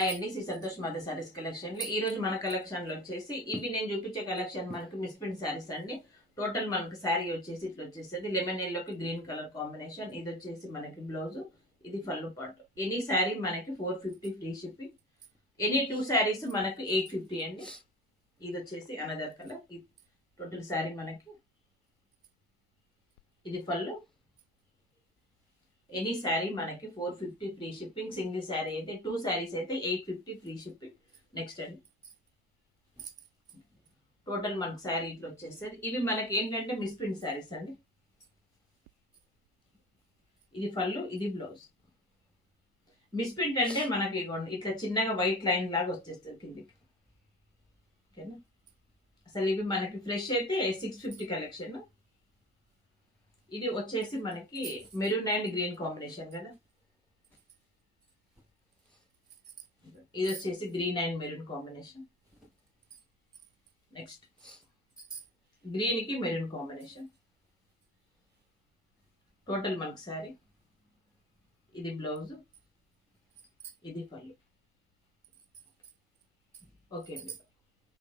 అండి Shri Santosh mother saris collection లో ఈ రోజు మన కలెక్షన్ లో వచ్చేసి ఇవి నేను చూపించే కలెక్షన్ మనకి మిస్ప్రింట్ సారీస్ అండి. టోటల్ మనకి శారీ వచ్చేసి ఇట్లా వచ్చేసేది లెమన్ ఎల్లోకి గ్రీన్ కలర్ కాంబినేషన్. ఇది వచ్చేసి మనకి బ్లౌజ్, ఇది పళ్ళు పాటు. ఎనీ శారీ మనకి 450 ఫ్రీ షిప్పింగ్. ఎనీ 2 శారీస్ మనకి 850 అండి. ఇది వచ్చేసి అనదర్ కలర్. టోటల్ శారీ మనకి ఇది పళ్ళు. ఎనీ శారీ మనకి 450 ఫ్రీ షిప్పింగ్. సింగిల్ శారీ అయితే 2 శారీస్ అయితే 850 ఫ్రీ షిప్పింగ్. నెక్స్ట్ అండి టోటల్ మనకి శారీ ఇట్లా వచ్చేస్తుంది. ఇవి మనకి ఏంటంటే మిస్ప్రింట్ శారీస్ అండి. ఇది పళ్ళు, ఇది బ్లౌజ్. మిస్ప్రింట్ అంటే మనకి ఇట్లా చిన్నగా వైట్ లైన్ లాగా వచ్చేస్తుంది కిందికి. ఓకేనా, అసలు ఇవి మనకి ఫ్రెష్ అయితే 650 కలెక్షన్. ఇది వచ్చేసి మనకి మెరూన్ అండ్ గ్రీన్ కాంబినేషన్ కదా. ఇది వచ్చేసి green and maroon combination. Next green కి మెరూన్ కాంబినేషన్. టోటల్ మనకి శారీ ఇది బ్లౌజ్, ఇది పళ్ళు. ఓకే అండి.